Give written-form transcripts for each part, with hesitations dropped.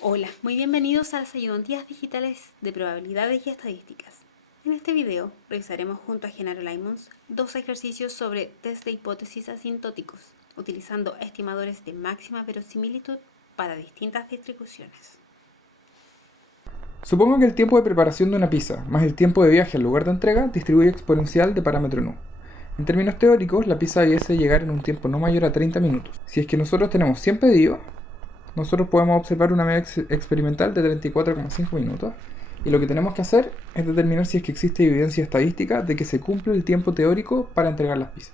Hola, muy bienvenidos al Ayudantías Digitales de Probabilidades y Estadísticas. En este video revisaremos junto a Genaro Lymons dos ejercicios sobre test de hipótesis asintóticos, utilizando estimadores de máxima verosimilitud para distintas distribuciones. Supongo que el tiempo de preparación de una pizza más el tiempo de viaje al lugar de entrega distribuye exponencial de parámetro nu. En términos teóricos, la pizza debiese llegar en un tiempo no mayor a 30 minutos. Si es que nosotros tenemos 100 pedidos, nosotros podemos observar una media experimental de 34,5 minutos, y lo que tenemos que hacer es determinar si es que existe evidencia estadística de que se cumple el tiempo teórico para entregar las pizzas.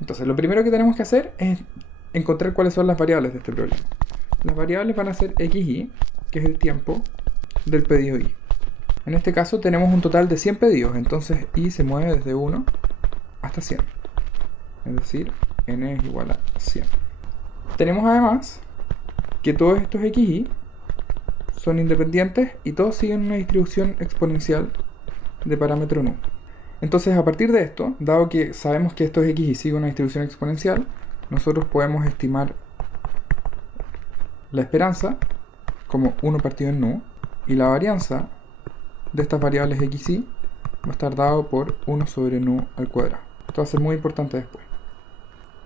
Entonces, lo primero que tenemos que hacer es encontrar cuáles son las variables de este problema. Las variables van a ser xy, que es el tiempo del pedido i. En este caso tenemos un total de 100 pedidos, entonces i se mueve desde 1 hasta 100. Es decir, n es igual a 100. Tenemos además que todos estos xy son independientes y todos siguen una distribución exponencial de parámetro nu. Entonces, a partir de esto, dado que sabemos que estos xy siguen una distribución exponencial, nosotros podemos estimar la esperanza como 1 partido en nu, y la varianza de estas variables xy va a estar dado por 1 sobre nu al cuadrado. Esto va a ser muy importante después.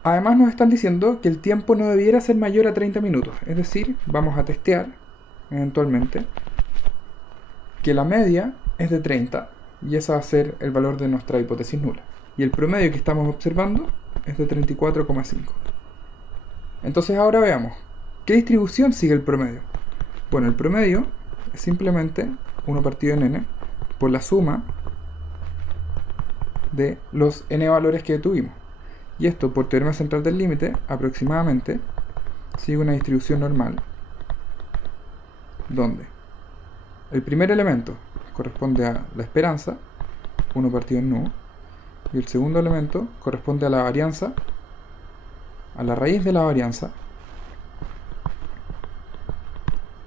Además nos están diciendo que el tiempo no debiera ser mayor a 30 minutos, es decir, vamos a testear eventualmente que la media es de 30, y ese va a ser el valor de nuestra hipótesis nula. Y el promedio que estamos observando es de 34,5. Entonces ahora veamos, ¿qué distribución sigue el promedio? Bueno, el promedio es simplemente 1 partido en n por la suma de los n valores que tuvimos. Y esto, por teorema central del límite, aproximadamente sigue una distribución normal, donde el primer elemento corresponde a la esperanza, 1 partido en nu, y el segundo elemento corresponde a la varianza, a la raíz de la varianza,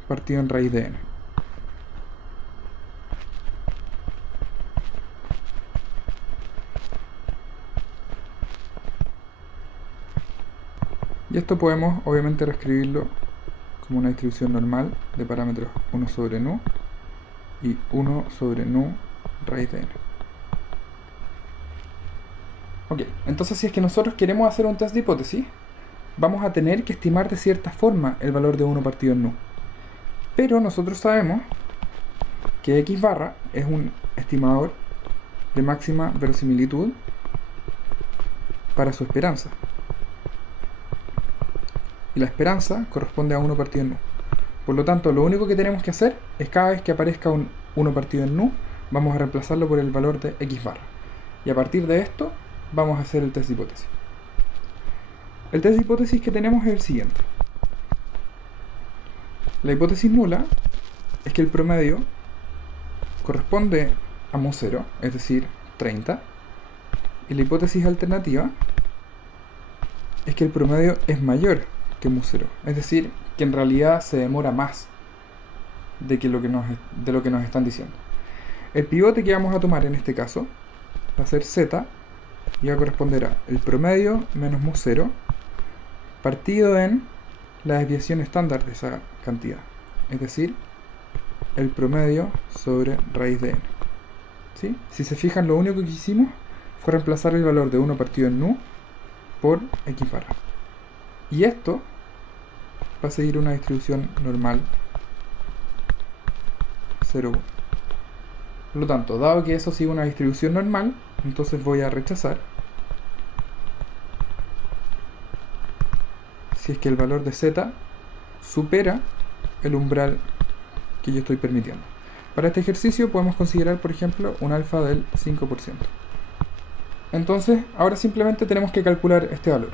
partido en raíz de n. Y esto podemos obviamente reescribirlo como una distribución normal de parámetros 1 sobre nu y 1 sobre nu raíz de n. Ok, entonces si es que nosotros queremos hacer un test de hipótesis, vamos a tener que estimar de cierta forma el valor de 1 partido en nu. Pero nosotros sabemos que x barra es un estimador de máxima verosimilitud para su esperanza. Y la esperanza corresponde a 1 partido en nu. Por lo tanto, lo único que tenemos que hacer es cada vez que aparezca un 1 partido en nu, vamos a reemplazarlo por el valor de x barra. Y a partir de esto, vamos a hacer el test de hipótesis. El test de hipótesis que tenemos es el siguiente. La hipótesis nula es que el promedio corresponde a mu0, es decir, 30. Y la hipótesis alternativa es que el promedio es mayor que mu0, es decir, que en realidad se demora más de lo que nos están diciendo. El pivote que vamos a tomar en este caso va a ser z, y va a corresponder a el promedio menos mu0 partido en la desviación estándar de esa cantidad, es decir, el promedio sobre raíz de n. ¿Sí? Si se fijan, lo único que hicimos fue reemplazar el valor de 1 partido en nu por x barra. Y esto va a seguir una distribución normal 0,1. Por lo tanto, dado que eso sigue una distribución normal, entonces voy a rechazar si es que el valor de z supera el umbral que yo estoy permitiendo. Para este ejercicio podemos considerar, por ejemplo, un alfa del 5%. Entonces, ahora simplemente tenemos que calcular este valor.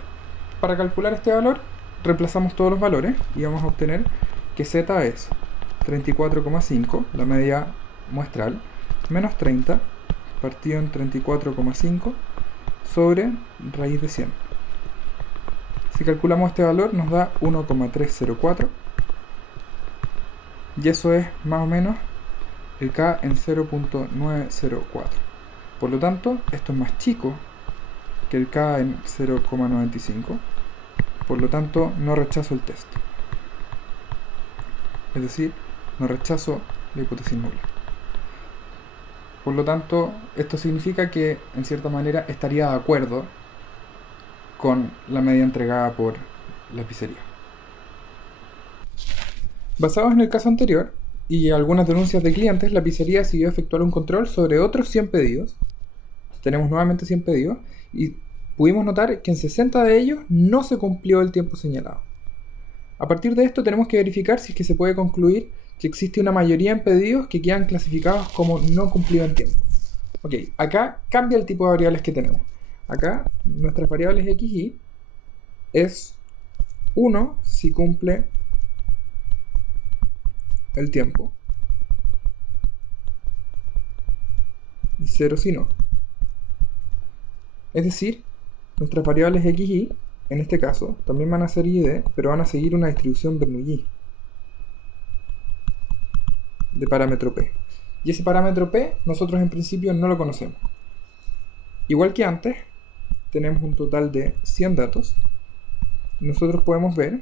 Para calcular este valor, reemplazamos todos los valores y vamos a obtener que z es 34,5, la media muestral, menos 30 partido en 34,5 sobre raíz de 100. Si calculamos este valor nos da 1,304, y eso es más o menos el k en 0,904. Por lo tanto, esto es más chico que el K en 0,95. Por lo tanto, no rechazo el test. Es decir, no rechazo la hipótesis nula. Por lo tanto, esto significa que, en cierta manera, estaría de acuerdo con la medida entregada por la pizzería. Basados en el caso anterior y algunas denuncias de clientes, la pizzería decidió efectuar un control sobre otros 100 pedidos. Tenemos nuevamente 100 pedidos y pudimos notar que en 60 de ellos no se cumplió el tiempo señalado. A partir de esto tenemos que verificar si es que se puede concluir que existe una mayoría en pedidos que quedan clasificados como no cumplidos en tiempo. Ok, acá cambia el tipo de variables que tenemos. Acá nuestras variables x y es 1 si cumple el tiempo y 0 si no. Es decir, nuestras variables x y en este caso también van a ser y d, pero van a seguir una distribución Bernoulli de parámetro p. Y ese parámetro p nosotros en principio no lo conocemos. Igual que antes, tenemos un total de 100 datos. Nosotros podemos ver,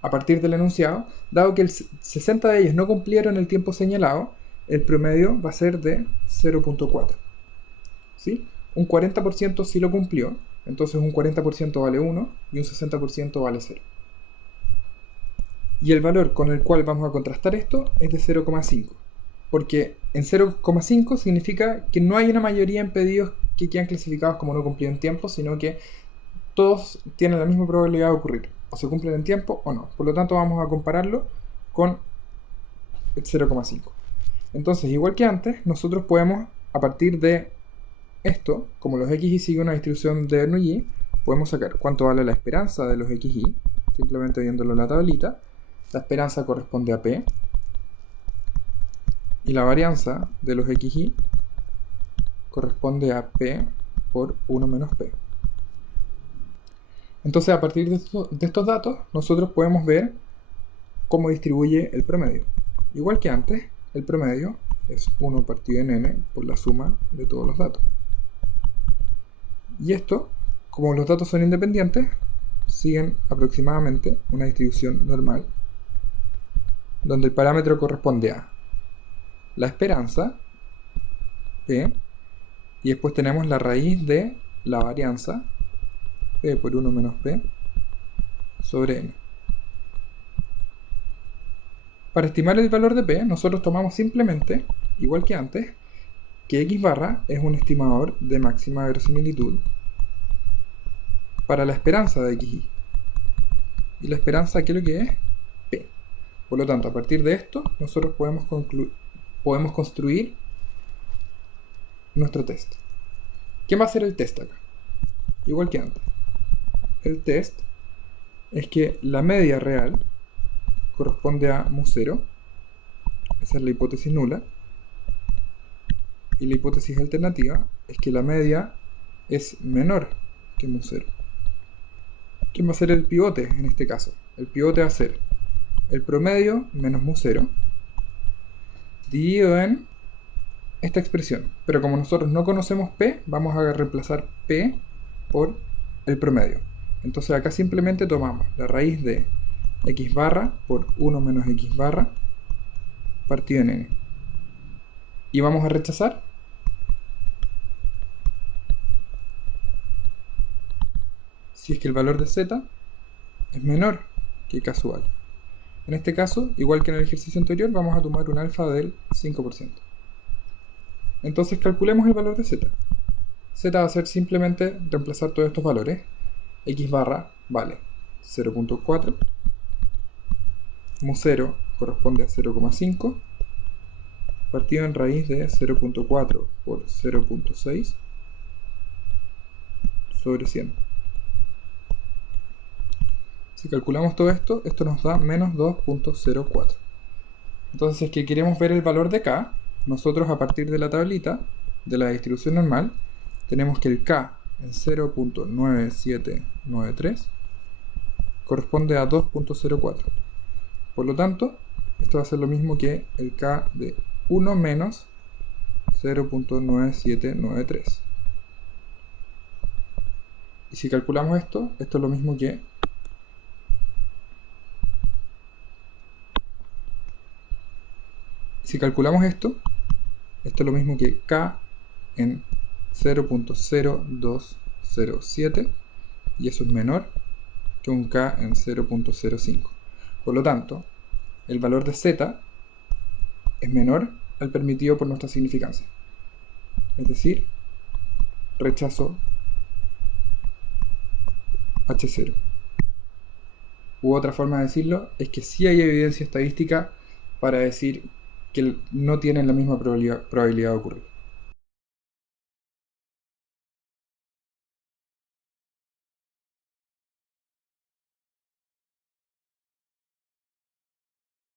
a partir del enunciado, dado que el 60 de ellos no cumplieron el tiempo señalado, el promedio va a ser de 0.4. ¿Sí? Un 40% sí lo cumplió, entonces un 40% vale 1 y un 60% vale 0. Y el valor con el cual vamos a contrastar esto es de 0,5. Porque en 0,5 significa que no hay una mayoría en pedidos que quedan clasificados como no cumplidos en tiempo, sino que todos tienen la misma probabilidad de ocurrir. O se cumplen en tiempo o no. Por lo tanto vamos a compararlo con el 0,5. Entonces, igual que antes, nosotros podemos, a partir de esto, como los x y siguen una distribución de Bernoulli, podemos sacar cuánto vale la esperanza de los x y, simplemente viéndolo en la tablita. La esperanza corresponde a p, y la varianza de los x y corresponde a p por 1 menos p. Entonces, a partir de estos datos, nosotros podemos ver cómo distribuye el promedio. Igual que antes, el promedio es 1 partido en n por la suma de todos los datos. Y esto, como los datos son independientes, siguen aproximadamente una distribución normal, donde el parámetro corresponde a la esperanza, p, y después tenemos la raíz de la varianza, p por 1 menos p, sobre n. Para estimar el valor de p, nosotros tomamos simplemente, igual que antes, que x barra es un estimador de máxima verosimilitud para la esperanza de xy. Y la esperanza, ¿qué es lo que es? P. Por lo tanto, a partir de esto, nosotros podemos construir nuestro test. ¿Qué va a hacer el test acá? Igual que antes. El test es que la media real corresponde a mu0. Esa es la hipótesis nula. Y la hipótesis alternativa es que la media es menor que mu0. ¿Quién va a ser el pivote en este caso? El pivote va a ser el promedio menos mu0 dividido en esta expresión. Pero como nosotros no conocemos p, vamos a reemplazar p por el promedio. Entonces acá simplemente tomamos la raíz de x barra por 1 menos x barra partido en n. Y vamos a rechazar si es que el valor de z es menor que casual. En este caso, igual que en el ejercicio anterior, vamos a tomar un alfa del 5%. Entonces calculemos el valor de z. Z va a ser simplemente reemplazar todos estos valores. X barra vale 0.4. Mu0 corresponde a 0,5. Partido en raíz de 0.4 por 0.6 sobre 100. Si calculamos todo esto, esto nos da menos 2.04. Entonces, si es que queremos ver el valor de k, nosotros a partir de la tablita de la distribución normal, tenemos que el k en 0.9793 corresponde a 2.04. Por lo tanto, esto va a ser lo mismo que el k de 1 menos 0.9793. Y si calculamos esto es lo mismo que es lo mismo que K en 0.0207, y eso es menor que un K en 0.05. Por lo tanto, el valor de Z es menor al permitido por nuestra significancia. Es decir, rechazo H0. U otra forma de decirlo es que sí hay evidencia estadística para decir que no tienen la misma probabilidad de ocurrir.